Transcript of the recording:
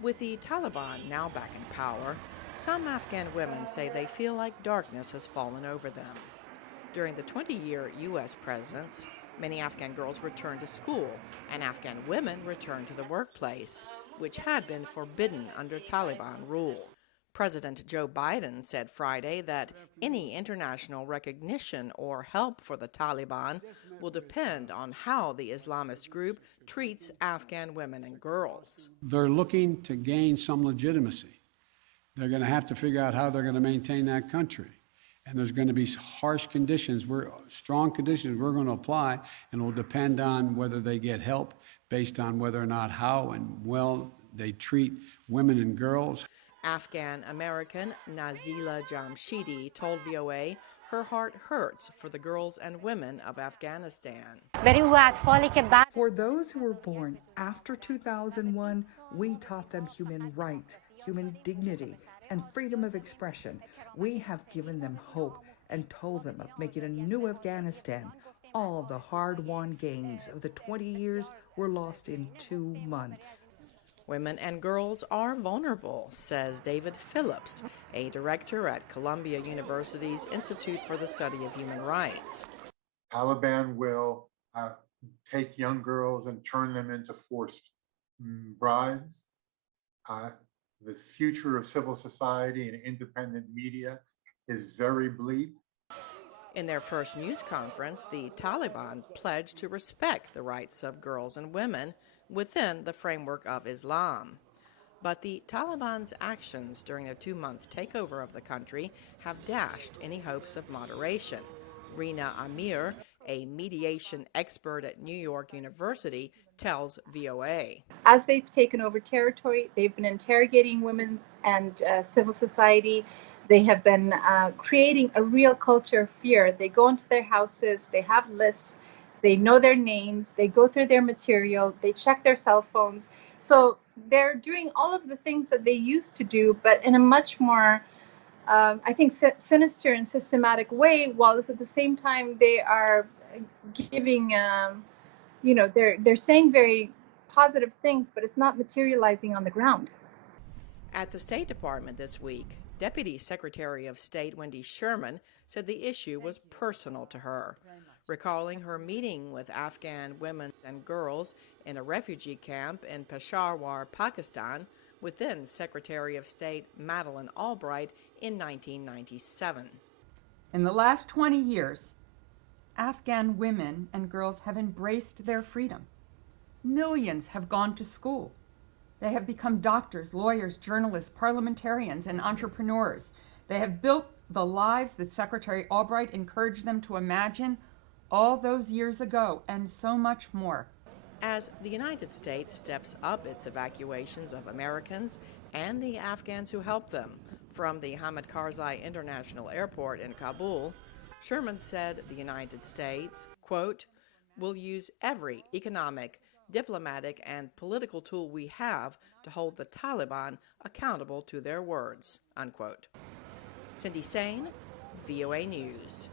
With the Taliban now back in power, some Afghan women say they feel like darkness has fallen over them. During the 20-year U.S. presence, many Afghan girls returned to school and Afghan women returned to the workplace, which had been forbidden under Taliban rule. President Joe Biden said Friday that any international recognition or help for the Taliban will depend on how the Islamist group treats Afghan women and girls. They're looking to gain some legitimacy. They're going to have to figure out how they're going to maintain that country. And there's going to be harsh conditions, strong conditions we're going to apply, and it will depend on whether they get help based on whether or not how and well they treat women and girls. Afghan-American Nazila Jamshidi told VOA her heart hurts for the girls and women of Afghanistan. For those who were born after 2001, we taught them human rights, human dignity, and freedom of expression. We have given them hope and told them of making a new Afghanistan. All the hard-won gains of the 20 years were lost in 2 months. Women and girls are vulnerable, says David Phillips, a director at Columbia University's Institute for the Study of Human Rights. Taliban will take young girls and turn them into forced brides. The future of civil society and independent media is very bleak. In their first news conference, the Taliban pledged to respect the rights of girls and women within the framework of Islam. But the Taliban's actions during their 2-month takeover of the country have dashed any hopes of moderation. Rina Amir, a mediation expert at New York University, tells VOA. As they've taken over territory, they've been interrogating women and civil society. They have been creating a real culture of fear. They go into their houses, they have lists, they know their names, they go through their material, they check their cell phones. So they're doing all of the things that they used to do, but in a much more, I think, sinister and systematic way, while at the same time they are giving, they're saying very positive things, but it's not materializing on the ground. At the State Department this week, Deputy Secretary of State Wendy Sherman said the issue was personal to her, recalling her meeting with Afghan women and girls in a refugee camp in Peshawar, Pakistan, with then Secretary of State Madeleine Albright in 1997. In the last 20 years, Afghan women and girls have embraced their freedom. Millions have gone to school. They have become doctors, lawyers, journalists, parliamentarians, and entrepreneurs. They have built the lives that Secretary Albright encouraged them to imagine all those years ago, and so much more. As the United States steps up its evacuations of Americans and the Afghans who helped them from the Hamid Karzai International Airport in Kabul, Sherman said the United States, quote, will use every economic, diplomatic, and political tool we have to hold the Taliban accountable to their words, unquote. Cindy Sain, VOA News.